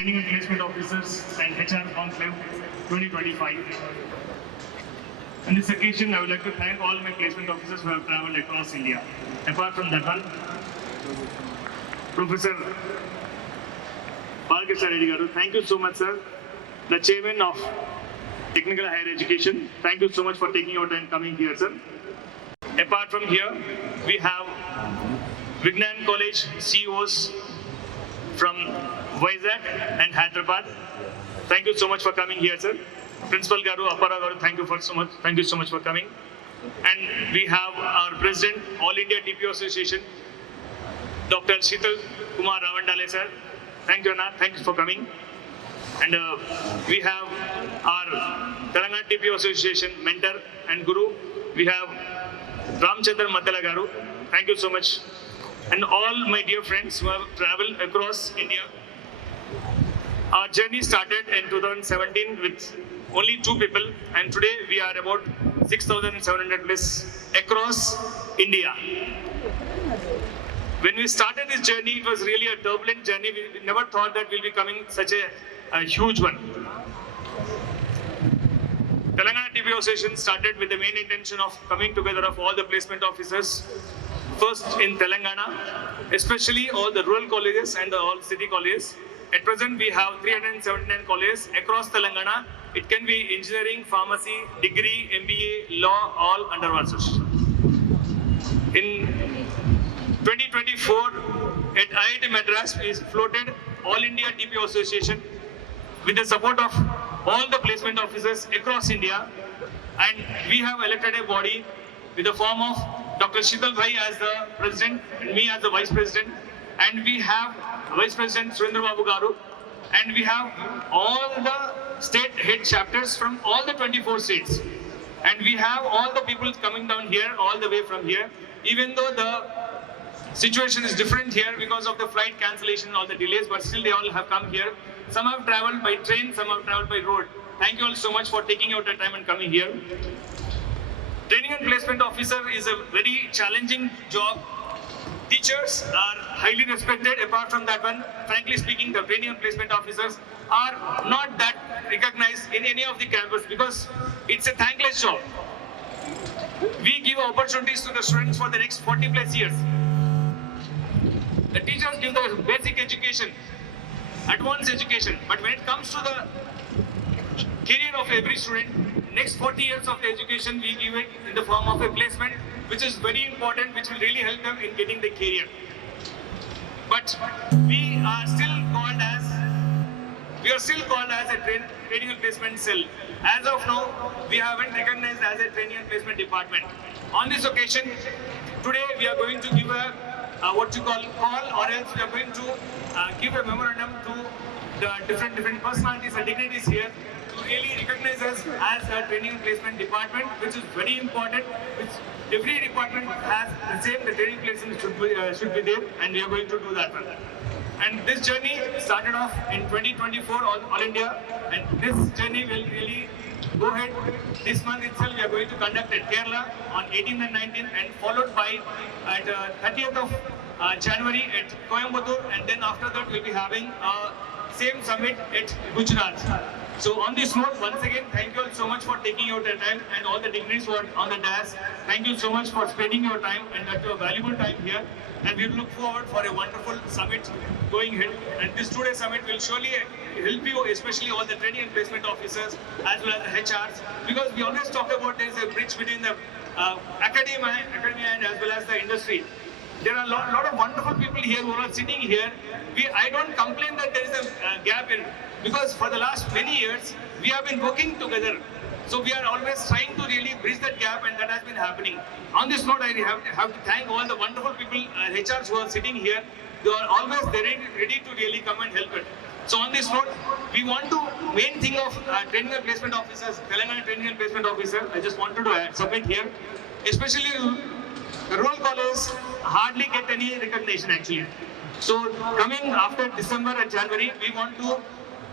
Training and Placement Officers and HR Conclave 2025. On this occasion, I would like to thank all my placement officers who have traveled across India. Apart from that one, Professor Balkrishna Reddy Garu, thank you so much, sir. The Chairman of Technical Higher Education, thank you so much for taking your time coming here, sir. Apart from here, we have Vignan College CEOs from Vizag and Hyderabad. Thank you so much for coming here, sir. Principal Garu, Appara Garu, thank you so much for coming. And we have our President, All India TPO Association, Dr. Sheetal Kumar Ravandale, sir. Thank you, Anna. Thank you for coming. And we have our Telangana TPO Association mentor and guru. We have Ramchandra Matala Garu. Thank you so much. And all my dear friends who have traveled across India. Our journey started in 2017 with only 2 people, and today we are about 6,700 plus across India. When we started this journey, it was really a turbulent journey. We never thought that we'll be coming such a huge one. Telangana TPO Association started with the main intention of coming together of all the placement officers, first in Telangana, especially all the rural colleges and all city colleges. At present, we have 379 colleges across Telangana. It can be engineering, pharmacy, degree, MBA, law, all under one association. In 2024, at IIT Madras, we floated All India TPO Association with the support of all the placement officers across India, and we have elected a body with the form of Dr. Sheetal Bhai as the president and me as the vice president, and we have Vice President Surendra Babu Garu, and we have all the state head chapters from all the 24 states, and we have all the people coming down here all the way from here, even though the situation is different here because of the flight cancellation and all the delays, but still they all have come here. Some have traveled by train, some have traveled by road. Thank you all so much for taking out the time and coming here. Training and placement officer is a very challenging job. Teachers are highly respected. Apart from that one, frankly speaking, the training and placement officers are not that recognized in any of the campus because it's a thankless job. We give opportunities to the students for the next 40 plus years. The teachers give the basic education, advanced education, but when it comes to the career of every student, next 40 years of the education we give it in the form of a placement, which is very important, which will really help them in getting the career. But we are still called as a training and placement cell. As of now, we haven't recognized as a training and placement department. On this occasion, today we are going to give a what you call call, or else we are going to give a memorandum to the different personalities and dignitaries here to really recognize us as a training and placement department, which is very important. Every department has the same, the training placement should be there, and we are going to do that one. And this journey started off in 2024, all India, and this journey will really go ahead. This month itself, we are going to conduct at Kerala on 18th and 19th, and followed by at 30th of January at Coimbatore, and then after that we'll be having same summit at Gujarat. So on this note, once again, thank you all so much for taking out the time, and all the dignitaries who are on the dais. Thank you so much for spending your time and that your valuable time here. And we look forward for a wonderful summit going ahead. And this today's summit will surely help you, especially all the training and placement officers as well as the HRs, because we always talk about there is a bridge between the academia and as well as the industry. There are a lot of wonderful people here who are sitting here. I don't complain that there is a gap in, because for the last many years, we have been working together. So we are always trying to really bridge that gap, and that has been happening. On this note, I have to thank all the wonderful people, HRs who are sitting here. They are always ready to really come and help it. So on this note, we want to, main thing of training and placement officers, Telangana training and placement officer, I just wanted to submit here, especially the rural colleges hardly get any recognition actually. So coming after December and January, we want to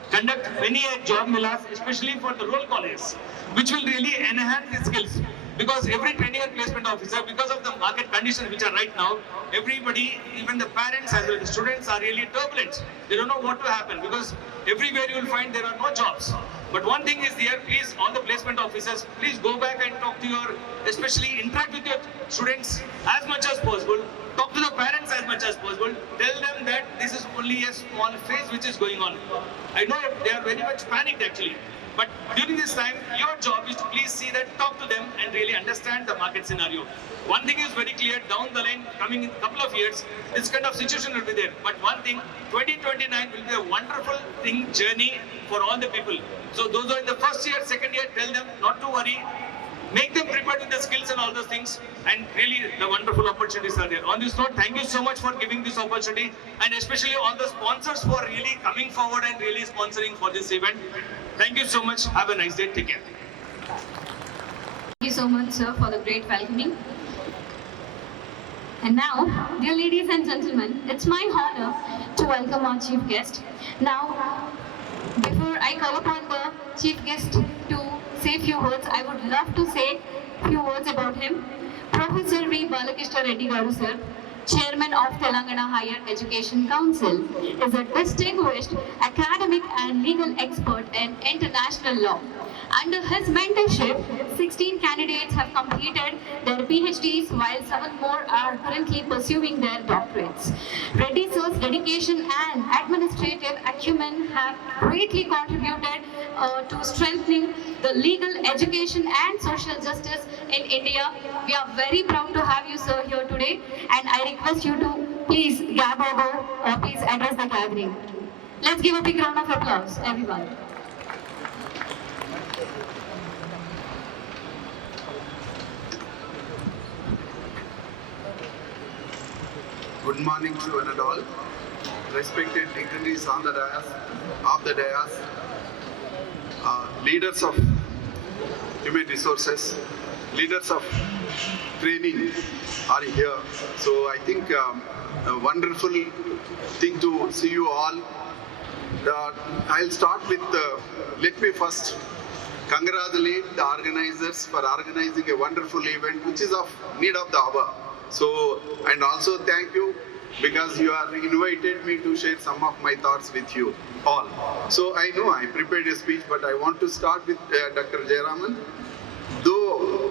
conduct many job melas, especially for the rural colleges, which will really enhance the skills. Because every training and placement officer, because of the market conditions which are right now, everybody, even the parents as well as the students are really turbulent. They don't know what to happen because everywhere you will find there are no jobs. But one thing is there, please, all the placement officers, please go back and talk to your, especially interact with your students as much as possible. Talk to the parents as much as possible. Tell them that this is only a small phase which is going on. I know they are very much panicked actually. But during this time, your job is to please see that, talk to them and really understand the market scenario. One thing is very clear, down the line, coming in a couple of years, this kind of situation will be there. But one thing, 2029 will be a wonderful journey for all the people. So those who are in the first year, second year, tell them not to worry. Make them prepared with the skills and all those things, and really the wonderful opportunities are there. On this note, thank you so much for giving this opportunity, and especially all the sponsors for really coming forward and really sponsoring for this event. Thank you so much. Have a nice day. Take care. Thank you so much, sir, for the great welcoming. And now, dear ladies and gentlemen, it's my honor to welcome our chief guest. Now, before I call upon the chief guest to say a few words, I would love to say a few words about him. Professor V. Balakrishna Reddy Garu, sir, Chairman of Telangana Higher Education Council, is a distinguished academic and legal expert in international law. Under his mentorship, 16 candidates have completed their PhDs while 7 more are currently pursuing their doctorates. Reddy sir's dedication and administrative acumen have greatly contributed to strengthening the legal education and social justice in India. We are very proud to have you, sir, here today, and I request you to please please address the gathering. Let's give a big round of applause, everyone. Good morning to one and all. Respected dignitaries on the dais, off the dais, leaders of human resources, leaders of training are here. So I think a wonderful thing to see you all. I'll start with, let me first congratulate the organizers for organizing a wonderful event which is of need of the hour. So, and also thank you because you have invited me to share some of my thoughts with you all. So I know I prepared a speech, but I want to start with Dr. Jayaraman. Though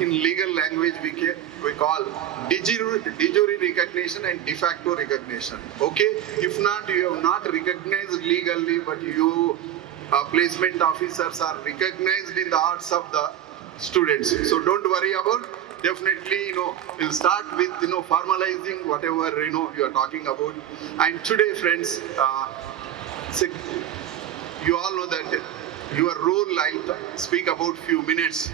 in legal language we call de jure recognition and de facto recognition. Okay, if not, you have not recognized legally, but you placement officers are recognized in the hearts of the students. So don't worry about. Definitely, we'll start with, formalizing whatever, you are talking about. And today, friends, you all know that your role, I'll speak about few minutes.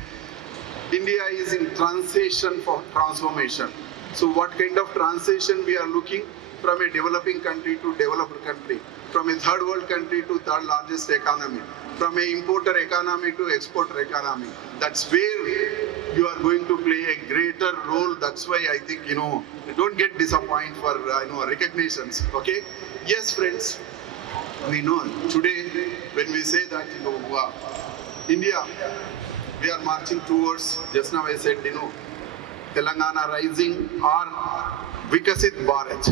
India is in transition for transformation. So what kind of transition we are looking from a developing country to developed country, from a third world country to third largest economy, from an importer economy to exporter economy. That's where you are going to play a greater role. That's why I think, don't get disappointed for, recognitions, okay? Yes, friends, we know today when we say that, India, we are marching towards, just now I said, Telangana rising or Vikasit Bharat.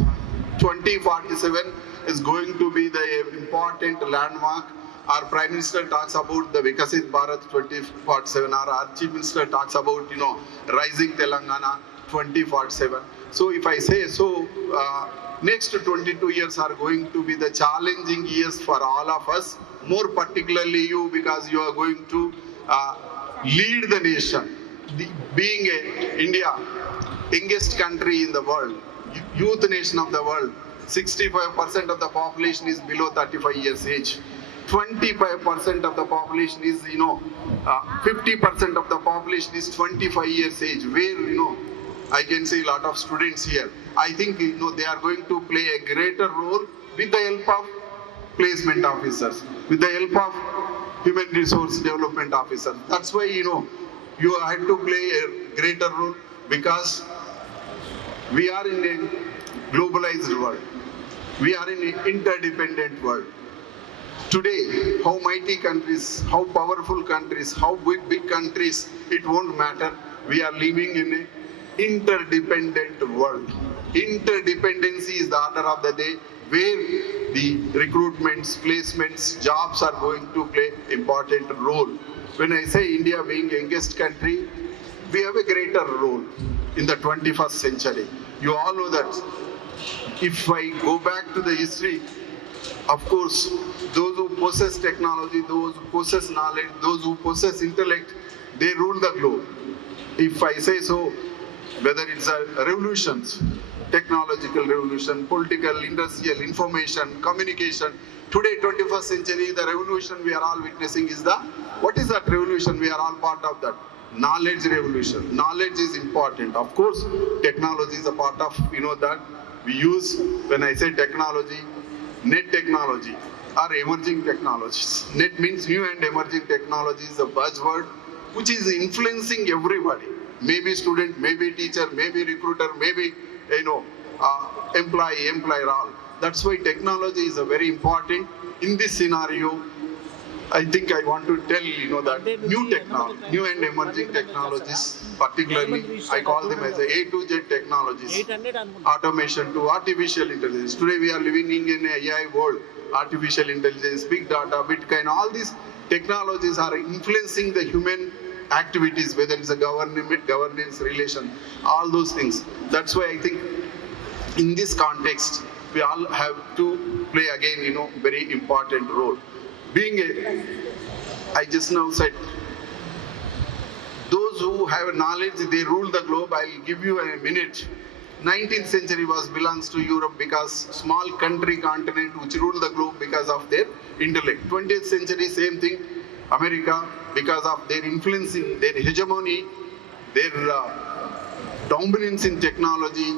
2047 is going to be the important landmark. Our Prime Minister talks about the Vikasit Bharat 2047. Our Chief Minister talks about, rising Telangana 2047. So if I say so, next 22 years are going to be the challenging years for all of us, more particularly you, because you are going to lead the nation. Being India, youngest country in the world, youth nation of the world, 65% of the population is below 35 years age. 25% of the population is, 50% of the population is 25 years age, where, I can see a lot of students here. I think, they are going to play a greater role with the help of placement officers, with the help of human resource development officers. That's why, you had to play a greater role because we are in a globalized world. We are in an interdependent world. Today, how mighty countries, how powerful countries, how big countries, it won't matter. we are living in an interdependent world. Interdependency is the order of the day, where the recruitments, placements, jobs are going to play important role. When I say India being youngest country, we have a greater role in the 21st century. You all know that. If I go back to the history, of course, those who possess technology, those who possess knowledge, those who possess intellect, they rule the globe. If I say so, whether it's a revolutions, technological revolution, political, industrial, information, communication, today, 21st century, the revolution we are all witnessing is what is that revolution? We are all part of that. Knowledge revolution. Knowledge is important. Of course, technology is a part of, that we use, when I say technology, net technology or emerging technologies. Net means new and emerging technologies, a buzzword which is influencing everybody. Maybe student, maybe teacher, maybe recruiter, maybe, employer, all. That's why technology is a very important. In this scenario, I think I want to tell, that new technology, new and emerging technologies, particularly, I call them as A to Z technologies, automation to artificial intelligence. Today we are living in an AI world, artificial intelligence, big data, Bitcoin, all these technologies are influencing the human activities, whether it's a governance relation, all those things. That's why I think in this context, we all have to play again, very important role. I just now said, those who have knowledge, they rule the globe. I'll give you a minute. 19th century belongs to Europe because small country continent which ruled the globe because of their intellect. 20th century, same thing. America, because of their influencing, their hegemony, their dominance in technology,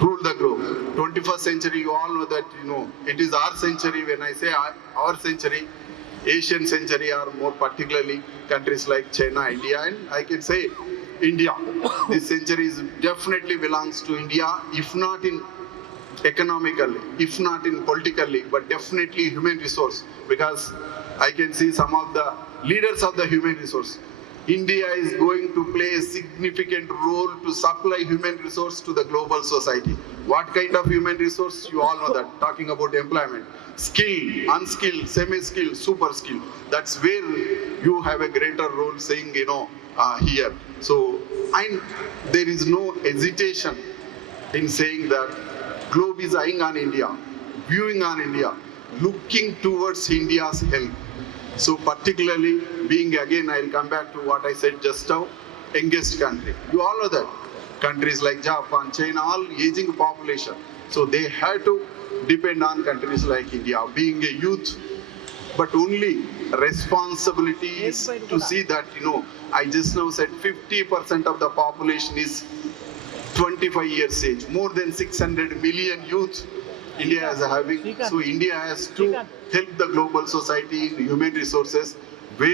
ruled the globe. 21st century, you all know that, it is our century. When I say our century, Asian century, or more particularly countries like China, India, and I can say India. This century definitely belongs to India, if not in economically, if not in politically, but definitely human resource, because I can see some of the leaders of the human resource. India is going to play a significant role to supply human resource to the global society. What kind of human resource? You all know that. Talking about employment. Skilled, unskilled, semi-skilled, super skilled. That's where you have a greater role saying, here. So, and there is no hesitation in saying that globe is eyeing on India, viewing on India, looking towards India's health. So particularly being, again, I'll come back to what I said just now, youngest country. You all know that. Countries like Japan, China, all aging population. So they have to depend on countries like India, being a youth. But only responsibility is to see that, I just now said 50% of the population is 25 years age, more than 600 million youth India is having. So India has to help the global society in human resources, where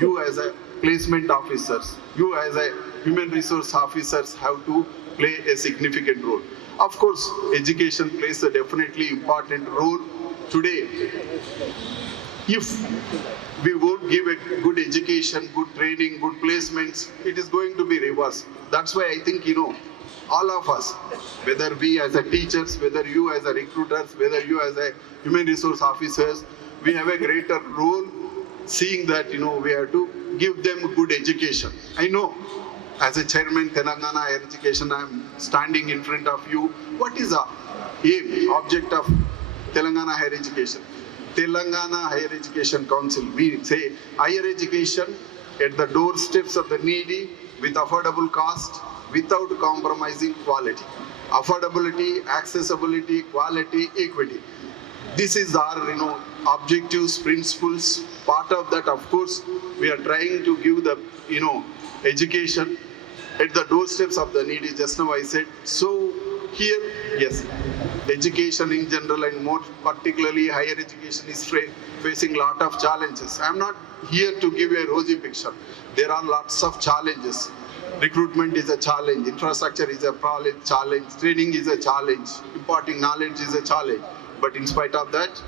you as a placement officers, you as a human resource officers have to play a significant role. Of course, education plays a definitely important role today. If we won't give a good education, good training, good placements, it is going to be reversed. That's why I think, all of us, whether we as a teachers, whether you as a recruiters, whether you as a human resource officers, we have a greater role seeing that, we have to give them good education. I know, as a chairman, Telangana Higher Education, I am standing in front of you. What is the aim, object of Telangana Higher Education? Telangana Higher Education Council, we say higher education at the doorsteps of the needy with affordable cost, without compromising quality. Affordability, accessibility, quality, equity. This is our, objectives, principles. Part of that, of course, we are trying to give the, education at the doorsteps of the needy. Just now I said. So here, yes, education in general and more particularly higher education is facing a lot of challenges. I am not here to give you a rosy picture. There are lots of challenges. Recruitment is a challenge, infrastructure is a challenge, training is a challenge, imparting knowledge is a challenge. But in spite of that,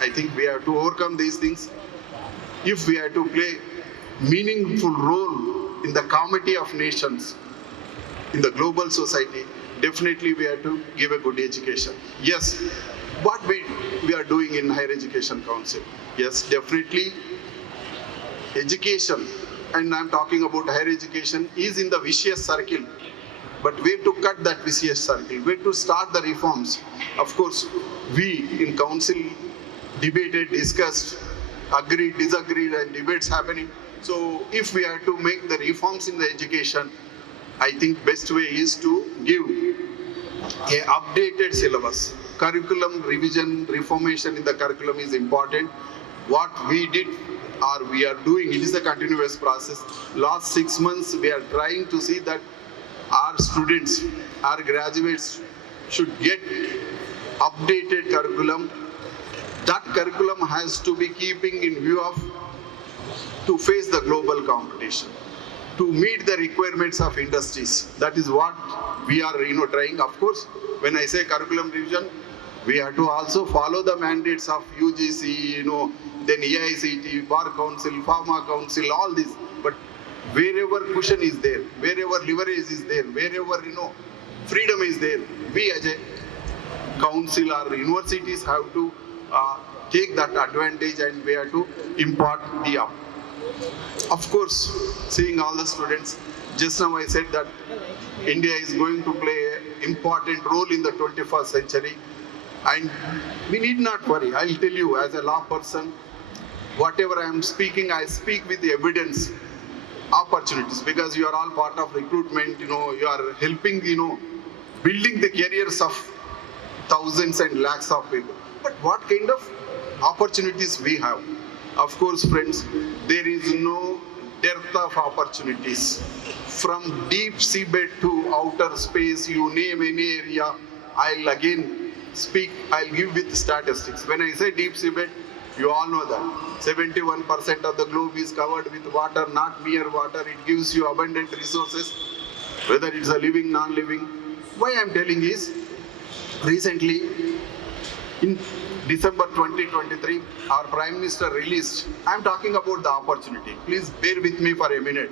I think we have to overcome these things. If we have to play meaningful role in in the committee of nations, in the global society, definitely we have to give a good education. Yes, what we are doing in Higher Education Council. Yes, definitely education, and I'm talking about higher education, is in the vicious circle. But where to cut that vicious circle, where to start the reforms? Of course, we in council debated, discussed, agreed, disagreed, and debates happening. So if we are to make the reforms in the education, I think best way is to give a updated syllabus. Curriculum revision, reformation in the curriculum is important. What we did or we are doing, it is a continuous process. Last 6 months, we are trying to see that our students, our graduates should get updated curriculum. That curriculum has to be keeping in view of to face the global competition, to meet the requirements of industries. That is what we are trying. Of course, when I say curriculum revision, we have to also follow the mandates of UGC, then AICT, Bar Council, Pharma Council, all this. But wherever cushion is there, wherever leverage is there, wherever freedom is there, we as a council or universities have to take that advantage, and we have to impart the up. Of course, seeing all the students, just now I said that India is going to play an important role in the 21st century, and we need not worry. I'll tell you, as a law person, whatever I am speaking, I speak with the evidence, opportunities, because you are all part of recruitment, you are helping, building the careers of thousands and lakhs of people. But what kind of opportunities we have? Of course, friends, there is no dearth of opportunities. From deep seabed to outer space, you name any area, I'll again speak, I'll give with statistics. When I say deep seabed, you all know that 71% of the globe is covered with water, not mere water. It gives you abundant resources, whether it's a living, non-living. Why I'm telling is, recently, in December 2023, our Prime Minister released, I'm talking about the opportunity. Please bear with me for a minute.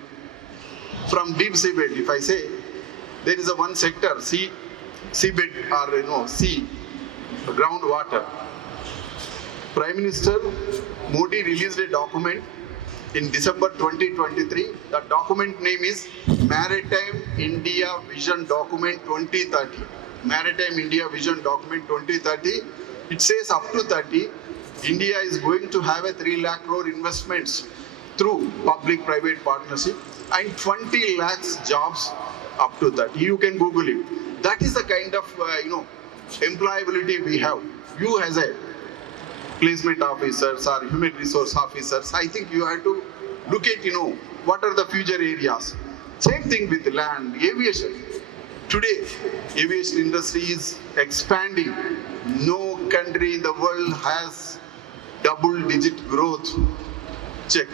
From deep seabed, if I say, there is a one sector, seabed or sea, groundwater. Prime Minister Modi released a document in December 2023. The document name is Maritime India Vision Document 2030. Maritime India Vision Document 2030. It says up to 30, India is going to have a 3 lakh crore investments through public-private partnership and 20 lakhs jobs up to 30. You can Google it. That is the kind of employability we have. You as a placement officers or human resource officers, I think you have to look at what are the future areas. Same thing with land, aviation. Today, aviation industry is expanding. No country in the world has double-digit growth. Check.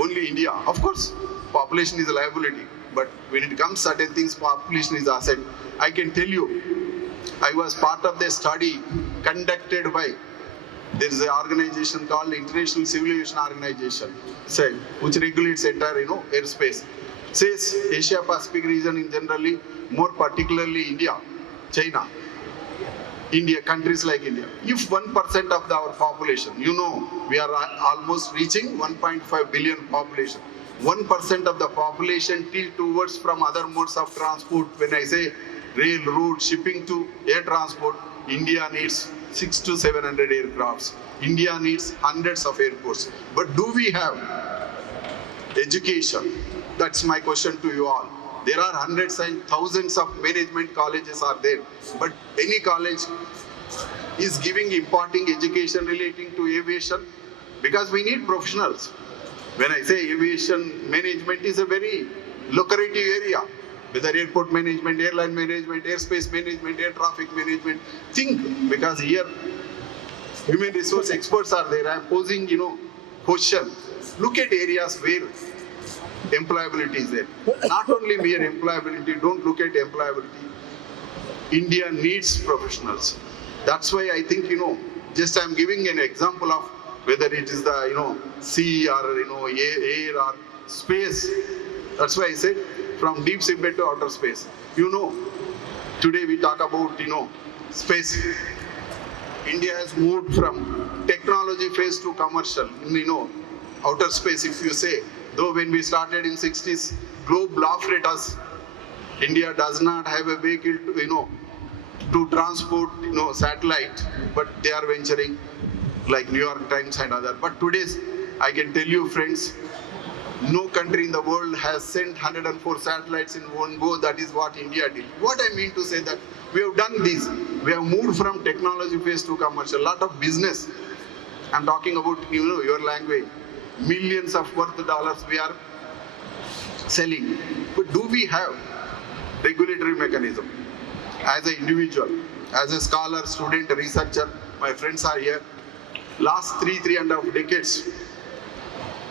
Only India. Of course, population is a liability. But when it comes certain things, population is asset. I can tell you, I was part of the study conducted by, there is an organization called International Civil Aviation Organization, which regulates entire airspace. Says Asia Pacific region in generally, more particularly India, China, India, countries like India. If 1% of our population, we are almost reaching 1.5 billion population. 1% of the population tilt towards from other modes of transport. When I say rail, road, shipping to air transport, India needs 600 to 700 aircrafts. India needs hundreds of airports. But do we have education? That's my question to you all. There are hundreds and thousands of management colleges are there. But any college is imparting education relating to aviation, because we need professionals. When I say aviation management is a very lucrative area, whether airport management, airline management, airspace management, air traffic management. Think, because here human resource experts are there. I am posing, question. Look at areas where employability is there. Not only mere employability, don't look at employability. India needs professionals. That's why I think, just I'm giving an example of whether it is the, sea or, air or space. That's why I said from deep seabed to outer space. Today we talk about, space. India has moved from technology phase to commercial. Outer space, if you say, though when we started in 60s, globe laughed at us. India does not have a vehicle to transport, satellite, but they are venturing like New York Times and other. But today, I can tell you, friends, no country in the world has sent 104 satellites in one go. That is what India did. What I mean to say that we have done this. We have moved from technology phase to commercial. A lot of business. I'm talking about, your language. Millions of worth dollars we are selling. But do we have regulatory mechanism? As an individual, as a scholar, student, researcher, my friends are here. Last three and a half decades,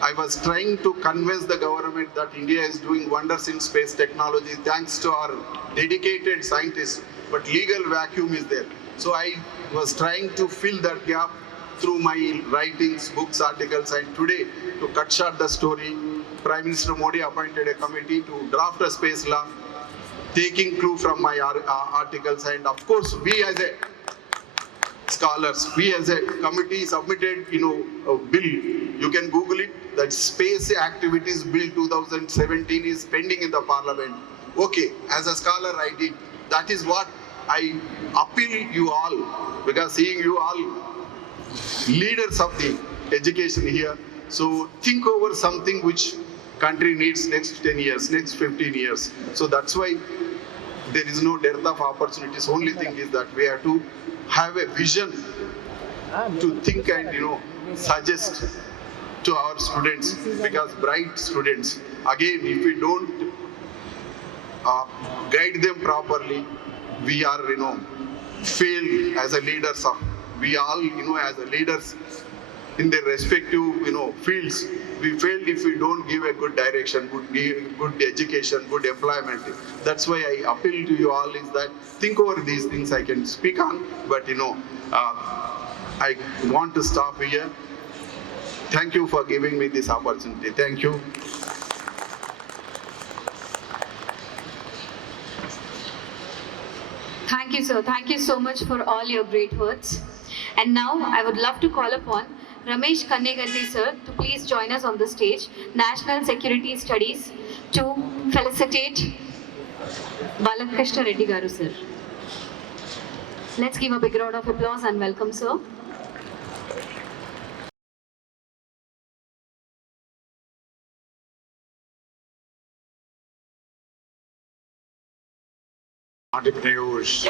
I was trying to convince the government that India is doing wonders in space technology thanks to our dedicated scientists, but legal vacuum is there. So I was trying to fill that gap through my writings, books, articles, and today, to cut short the story, Prime Minister Modi appointed a committee to draft a space law, taking clue from my articles, and of course, we as a scholars, we as a committee submitted, a bill. You can Google it. That Space Activities Bill 2017 is pending in the Parliament. Okay, as a scholar, I did. That is what I appeal you all, because seeing you all leaders of the education here, so think over something which country needs next 10 years, next 15 years. So that's why there is no dearth of opportunities. Only thing is that we have to have a vision to think and suggest to our students, because bright students, again, if we don't guide them properly, we are fail as a leaders of, we all as a leaders in their respective fields, we failed if we don't give a good direction, good education, good employment. That's why I appeal to you all is that think over these things. I can speak on, but I want to stop here. Thank you for giving me this opportunity. Thank you. Thank you, sir. Thank you so much for all your great words. And now I would love to call upon Ramesh Kanneganti sir to please join us on the stage, National Security Studies, to felicitate Balakrishna Reddy Garu sir. Let's give a big round of applause and welcome sir. Entrepreneurs,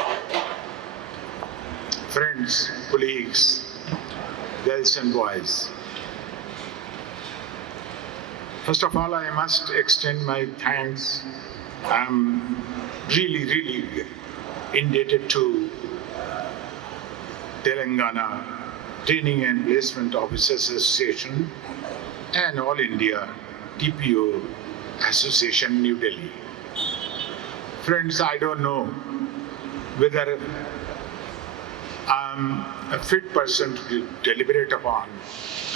friends, colleagues, girls and boys. First of all, I must extend my thanks. I'm really indebted to Telangana Training and Placement Officers Association and All India TPO Association, New Delhi. Friends, I don't know whether I'm a fit person to deliberate upon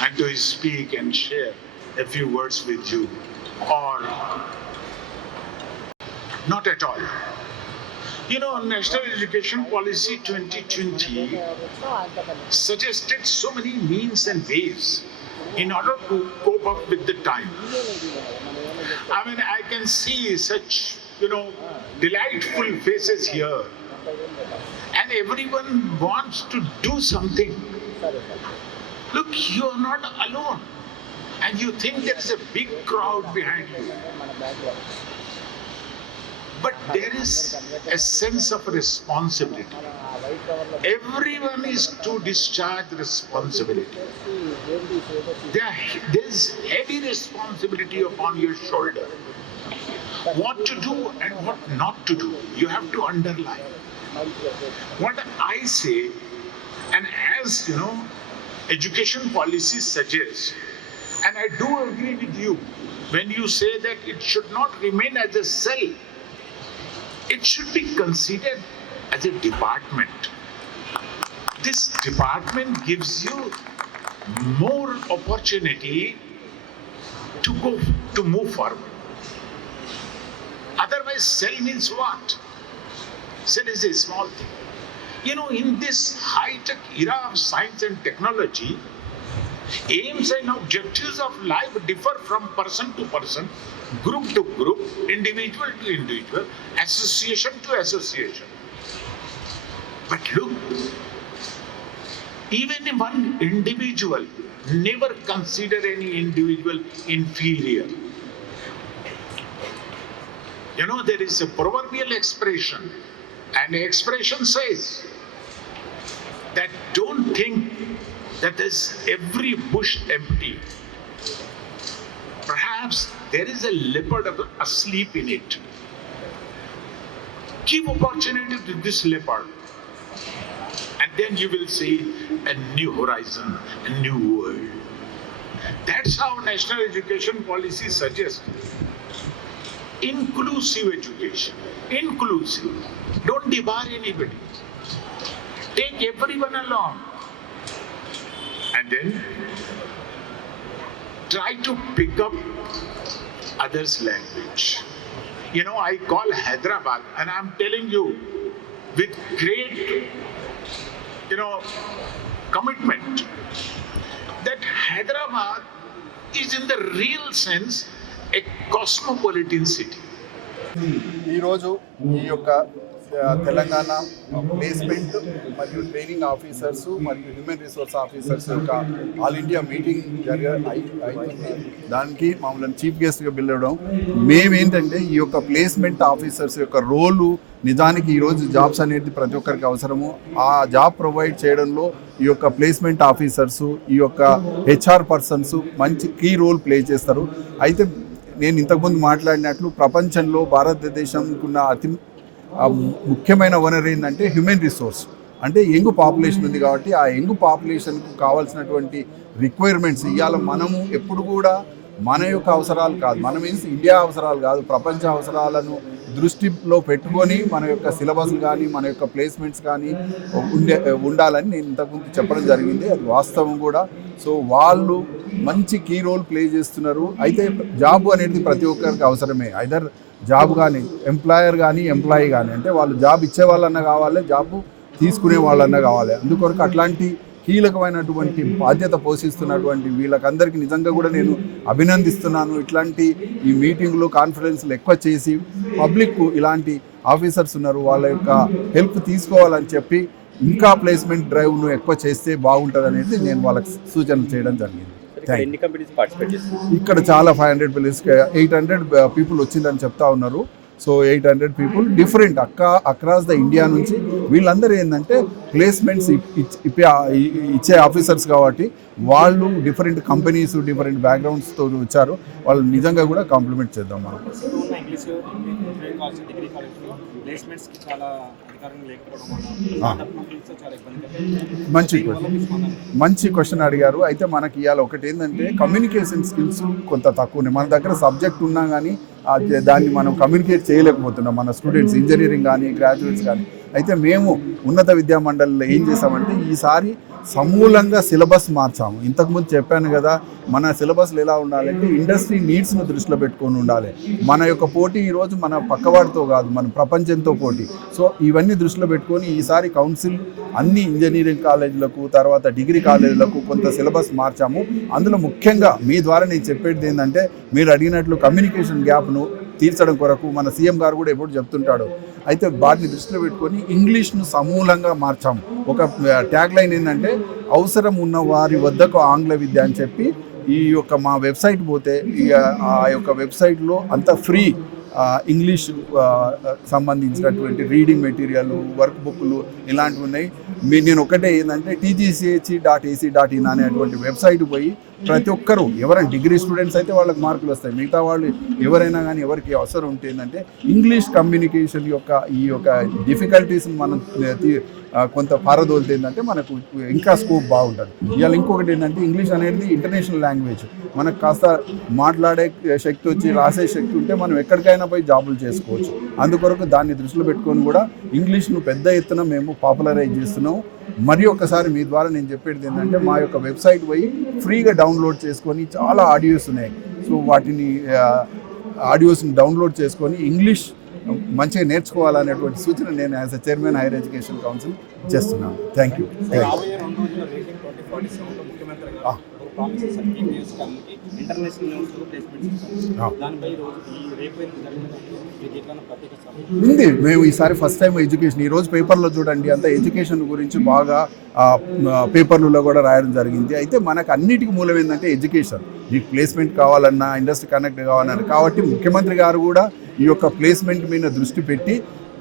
and to speak and share a few words with you, or not at all. National Education Policy 2020 suggested so many means and ways in order to cope up with the time. I can see such delightful faces here, and everyone wants to do something. Look, you are not alone, and you think there is a big crowd behind you. But there is a sense of responsibility. Everyone is to discharge responsibility. There is heavy responsibility upon your shoulder. What to do and what not to do, you have to underline. What I say, and as education policy suggests, and I do agree with you when you say that it should not remain as a cell, it should be considered as a department. This department gives you more opportunity to move forward. Otherwise, cell means what? Cell is a small thing. You know, in this high-tech era of science and technology, aims and objectives of life differ from person to person, group to group, individual to individual, association to association. But look, even one individual never consider any individual inferior. You know, there is a proverbial expression, and the expression says that don't think that is every bush empty. Perhaps there is a leopard asleep in it. Give opportunity to this leopard, and then you will see a new horizon, a new world. That's how national education policy suggests. Inclusive education. Inclusive. Don't debar anybody. Take everyone along. And then try to pick up others' language. You know, I call Hyderabad, and I'm telling you, with great, commitment, that Hyderabad is in the real sense a cosmopolitan city. ఈరోజు ఈ యొక్క Telangana placement మరియు training officers మరియు human resource officers యొక్క all India meeting అవుతుంది. దానికి మమ్మల్ని chief గెస్ట్గా పిలవడం. మేమేంటంటే ఈ యొక్క ప్లేస్మెంట్ ఆఫీసర్స్ యొక్క రోలు నిజానికి ఈరోజు జాబ్స్ అనేది ప్రతి ఒక్కరికి అవసరము. ఆ జాబ్ ప్రొవైడ్ చేయడంలో ఈ యొక్క ప్లేస్మెంట్ ఆఫీసర్సు, ఈ యొక్క హెచ్ఆర్ పర్సన్స్ మంచి కీ రోల్ ప్లే చేస్తారు. అయితే నేను ఇంతకుముందు మాట్లాడినట్లు ప్రపంచంలో భారతదేశంకు ఉన్న అతి ముఖ్యమైన వనరు ఏంటంటే హ్యూమన్ రిసోర్స్. అంటే యంగ్ పాపులేషన్ ఉంది కాబట్టి ఆ యంగ్ పాపులేషన్కు కావాల్సినటువంటి రిక్వైర్మెంట్స్ ఇవాళ మనము ఎప్పుడు కూడా మన యొక్క అవసరాలు కాదు, మన మీన్స్ ఇండియా అవసరాలు కాదు, ప్రపంచ అవసరాలను దృష్టిలో పెట్టుకొని మన యొక్క సిలబస్ కానీ మన యొక్క ప్లేస్మెంట్స్ కానీ ఉండాలని నేను ఇంతకుముందు చెప్పడం జరిగింది. అది వాస్తవం కూడా. సో వాళ్ళు మంచి కీ రోల్ ప్లే చేస్తున్నారు. అయితే జాబ్ అనేది ప్రతి ఒక్కరికి అవసరమే. ఐదర్ జాబ్ కానీ ఎంప్లాయర్ కానీ ఎంప్లాయీ కానీ, అంటే వాళ్ళు జాబ్ ఇచ్చే వాళ్ళన్నా కావాలి, జాబ్ తీసుకునే వాళ్ళన్నా కావాలి. అందుకొరకు అట్లాంటి కీలకమైనటువంటి బాధ్యత పోషిస్తున్నటువంటి వీళ్ళకందరికీ నిజంగా కూడా నేను అభినందిస్తున్నాను. ఇట్లాంటి ఈ మీటింగ్లు కాన్ఫరెన్స్లు ఎక్కువ చేసి పబ్లిక్ ఇలాంటి ఆఫీసర్స్ ఉన్నారు, వాళ్ళ యొక్క హెల్ప్ తీసుకోవాలని చెప్పి ఇంకా ప్లేస్మెంట్ డ్రైవ్ను ఎక్కువ చేస్తే బాగుంటుంది అనేది నేను వాళ్ళకి సూచన చేయడం జరిగింది. ఇక్కడ చాలా 500 ప్లేస్ 800 పీపుల్ వచ్చిందని చెప్తా ఉన్నారు. So 800 people different across the India నుంచి. వీళ్ళందరూ ఏంటంటే ప్లేస్మెంట్స్ ఇచ్చే ఆఫీసర్స్ కాబట్టి వాళ్ళు డిఫరెంట్ కంపెనీస్ డిఫరెంట్ బ్యాక్గ్రౌండ్స్తో వచ్చారు. వాళ్ళు నిజంగా కూడా కాంప్లిమెంట్ చేద్దాం మనం. మంచి క్వశ్చన్ అడిగారు. అయితే మనకి ఇవాళ ఒకటి ఏంటంటే కమ్యూనికేషన్ స్కిల్స్ కొంత తక్కువ ఉన్నాయి. మన దగ్గర సబ్జెక్ట్ ఉన్నా కానీ దాన్ని మనం కమ్యూనికేట్ చేయలేకపోతున్నాం, మన స్టూడెంట్స్ ఇంజనీరింగ్ కానీ గ్రాడ్యుయేట్స్ కానీ. అయితే మేము ఉన్నత విద్యా మండలిలో ఏం చేసామంటే ఈసారి సమూలంగా సిలబస్ మార్చాము. ఇంతకుముందు చెప్పాను కదా, మన సిలబస్లు ఎలా ఉండాలంటే ఇండస్ట్రీ నీడ్స్ను దృష్టిలో పెట్టుకొని ఉండాలి. మన యొక్క పోటీ ఈరోజు మన పక్కవాడితో కాదు, మన ప్రపంచంతో పోటీ. సో ఇవన్నీ దృష్టిలో పెట్టుకొని ఈసారి కౌన్సిల్ అన్ని ఇంజనీరింగ్ కాలేజీలకు తర్వాత డిగ్రీ కాలేజీలకు కొంత సిలబస్ మార్చాము. అందులో ముఖ్యంగా మీ ద్వారా నేను చెప్పేది ఏంటంటే, మీరు అడిగినట్లు కమ్యూనికేషన్ గ్యాప్ను తీర్చడం కొరకు మన సీఎం గారు కూడా ఎప్పుడు చెప్తుంటాడు. అయితే వాటిని దృష్టిలో పెట్టుకొని ఇంగ్లీష్ను సమూలంగా మార్చాము. ఒక ట్యాగ్ లైన్ ఏంటంటే, అవసరం ఉన్న వారి వద్దకు ఆంగ్ల విద్య అని చెప్పి ఈ యొక్క మా వెబ్సైట్ పోతే ఆ యొక్క వెబ్సైట్లో అంత ఫ్రీ ఇంగ్లీష్ సంబంధించినటువంటి రీడింగ్ మెటీరియల్, వర్క్ బుక్లు ఇలాంటివి ఉన్నాయి. నేను ఒకటే ఏంటంటే tgch.ac.in అనేటువంటి వెబ్సైట్ పోయి ప్రతి ఒక్కరూ ఎవరైనా డిగ్రీ స్టూడెంట్స్ అయితే వాళ్ళకి మార్కులు వస్తాయి, మిగతా వాళ్ళు ఎవరైనా కానీ ఎవరికి అవసరం ఉంటే ఏంటంటే ఇంగ్లీష్ కమ్యూనికేషన్ యొక్క ఈ యొక్క డిఫికల్టీస్ని మనం కొంత పారదోలితే ఏంటంటే మనకు ఇంకా స్కోప్ బాగుంటుంది. ఇవాళ ఇంకొకటి ఏంటంటే ఇంగ్లీష్ అనేది ఇంటర్నేషనల్ లాంగ్వేజ్. మనకు కాస్త మాట్లాడే శక్తి వచ్చి రాసే శక్తి ఉంటే మనం ఎక్కడికైనా పోయి జాబులు చేసుకోవచ్చు. అందుకొరకు దాన్ని దృష్టిలో పెట్టుకొని కూడా ఇంగ్లీష్ను పెద్ద ఎత్తున మేము పాపులరైజ్ చేస్తున్నాం. మరి ఒకసారి మీ ద్వారా నేను చెప్పేది ఏంటంటే, మా యొక్క వెబ్సైట్ పోయి ఫ్రీగా డౌన్లోడ్ చేసుకొని చాలా ఆడియోస్ ఉన్నాయి. సో వాటిని ఆడియోస్ని డౌన్లోడ్ చేసుకొని ఇంగ్లీష్ మంచిగా నేర్చుకోవాలనేటువంటి సూచన నేను as a chairman higher education council చేస్తున్నాను. Thank you. రాబోయే 2 రోజుల రేటింగ్ 2047లో ముఖ్యమంత్రి గారు ఒక ప్రామిస్ ఇచ్చారు TPS వాళ్ళకి ఇంటర్నేషనల్ యూనివర్సిటీలో ప్లేస్మెంట్స్. దానిపై రేపు జరిగిన మీకు ఎట్లా ప్రత్యేక సభ ఉంది. మేము ఈసారి ఫస్ట్ టైం ఎడ్యుకేషన్ ఈరోజు పేపర్లో చూడండి అంతా ఎడ్యుకేషన్ గురించి బాగా పేపర్లలో కూడా రాయడం జరిగింది. అయితే మనకు అన్నిటికీ మూలం ఏంటంటే ఎడ్యుకేషన్. మీకు ప్లేస్మెంట్ కావాలన్నా ఇండస్ట్రీ కనెక్ట్ కావాలన్నా కాబట్టి ముఖ్యమంత్రి గారు కూడా ఈ యొక్క ప్లేస్మెంట్ మీద దృష్టి పెట్టి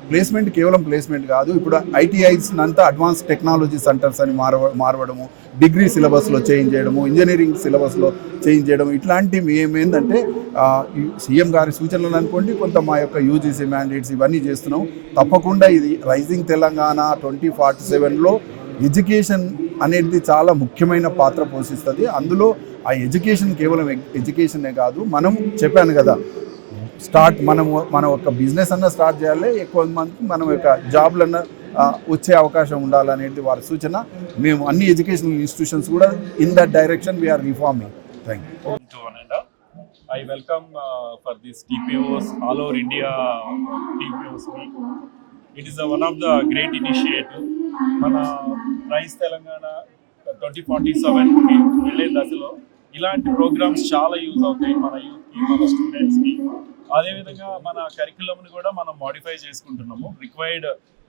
ప్లేస్మెంట్ కేవలం ప్లేస్మెంట్ కాదు, ఇప్పుడు ఐటీఐస్ అంతా అడ్వాన్స్ టెక్నాలజీ సెంటర్స్ అని మారవడము, డిగ్రీ సిలబస్లో చేంజ్ చేయడము, ఇంజనీరింగ్ సిలబస్లో చేంజ్ చేయడం, ఇట్లాంటివి ఏమేందంటే సీఎం గారి సూచనలు అనుకోండి, కొంత మా యొక్క యూజీసీ మ్యాండేట్స్ ఇవన్నీ చేస్తున్నాం. తప్పకుండా ఇది రైజింగ్ తెలంగాణ 2047లో ఎడ్యుకేషన్ అనేది చాలా ముఖ్యమైన పాత్ర పోషిస్తుంది. అందులో ఆ ఎడ్యుకేషన్ కేవలం ఎడ్యుకేషనే కాదు, మనం చెప్పాను కదా మన ఒక బిజినెస్ అన్న స్టార్ట్ చేయాలి, ఎక్కువ మంది మనం యొక్క జాబ్లన్నా వచ్చే అవకాశం ఉండాలనేది వారి సూచన. మేము అన్ని ఎడ్యుకేషనల్ ఇన్స్టిట్యూషన్స్ కూడా in that direction we are reforming. Thank you. I welcome for this TPOs all over India TPOs week. It is one of the great initiative. మన రైస్ తెలంగాణ 2047కి వెళ్ళే దశలో ఇలాంటి ప్రోగ్రామ్స్ చాలా యూజ్ అవుతాయి మన యూత్కి, మన స్టూడెంట్స్కి. అదేవిధంగా మన కరికులంని కూడా మనం మోడిఫై చేసుకుంటున్నాము. రిక్వైర్డ్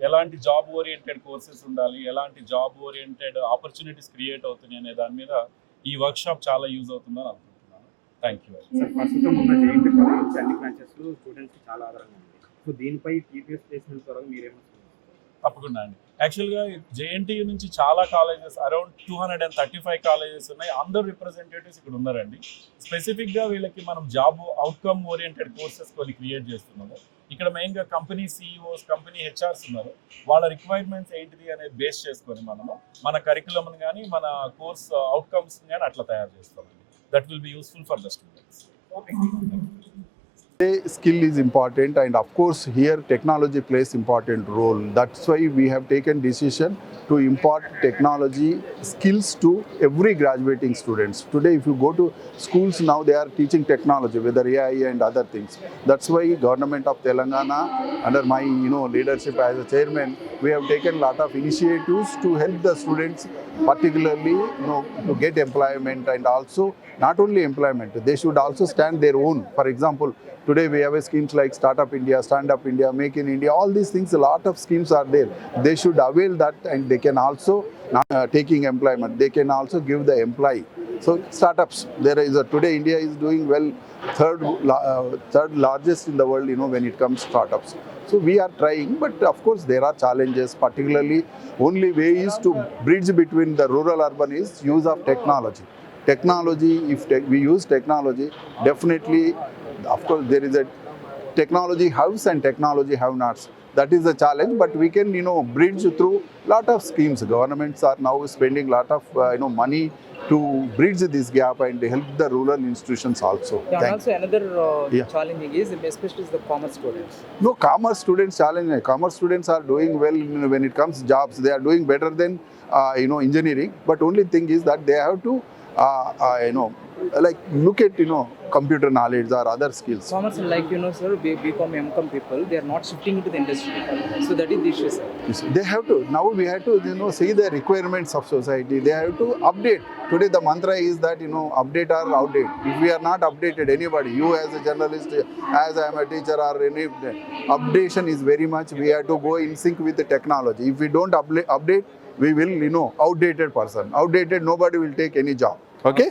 ఎలాంటి జాబ్ ఓరియంటెడ్ కోర్సెస్ ఉండాలి, ఎలాంటి జాబ్ ఓరియంటెడ్ ఆపర్చునిటీస్ క్రియేట్ అవుతున్నాయి అనే దాని మీద ఈ వర్క్షాప్ చాలా యూజ్ అవుతుందని అనుకుంటున్నాను. Thank you. సార్, ప్రస్తుతం ఉన్న జేఎన్టీ కాలేజ్ అన్ని బ్రాంచెస్లో స్టూడెంట్స్కి చాలా ఆధారంగా ఉంది. సో దీనిపై TPS ప్లేస్మెంట్ ద్వారా మీరేమో తప్పకుండా అండి. యాక్చువల్గా జేఎన్టీయూ నుంచి చాలా కాలేజెస్ అరౌండ్ 235 కాలేజెస్ ఉన్నాయి. అందరు రిప్రజెంటేటివ్స్ ఇక్కడ ఉన్నారండి. స్పెసిఫిక్గా వీళ్ళకి మనం జాబ్ అవుట్కమ్ ఓరియంటెడ్ కోర్సెస్ కొన్ని క్రియేట్ చేస్తున్నాము. ఇక్కడ మెయిన్గా కంపెనీ CEOs, కంపెనీ HRs ఉన్నారు. వాళ్ళ రిక్వైర్మెంట్స్ ఏంటిది అనేది బేస్ చేసుకొని మనము మన కరికులంని కానీ మన కోర్స్ అవుట్కమ్స్ కానీ అట్లా తయారు చేస్తామండి. That will be useful for the students. Skill is important, and of course here technology plays important role. That's why we have taken decision to impart technology skills to every graduating students. Today if you go to schools now, they are teaching technology, whether AI and other things. That's why government of Telangana under my leadership as a chairman, we have taken lot of initiatives to help the students, particularly to get employment, and also not only employment, they should also stand their own. For example, today we have schemes like Startup India, Stand Up India, Make in India, all these things, a lot of schemes are there. They should avail that, and they can also, not taking employment, they can also give the employee. So startups, there is today India is doing well, third largest in the world, when it comes to startups. So we are trying, but of course there are challenges, particularly only way is to bridge between the rural urban is use of technology. Technology, if we use technology, definitely, of course there is a technology haves and technology have nots. That is the challenge, but we can bridge through lot of schemes. Governments are now spending lot of money to bridge this gap and help the rural institutions also. Yeah, and also another challenging is especially the commerce students. No, commerce students challenge. Commerce students are doing well when it comes to jobs. They are doing better than engineering. But only thing is that they have to like look at computer knowledge or other skills. Commerce, like sir, BCom, MCom people, they are not shifting into the industry. So that is the issue, sir. They have to. Now we have to see the requirements of society. They have to update. Today the mantra is that update or outdate. If we are not updated, anybody, you as a journalist, as I am a teacher, or any updation is very much. We have to go in sync with the technology. If we don't update, we will outdated person. Outdated, nobody will take any job. Okay.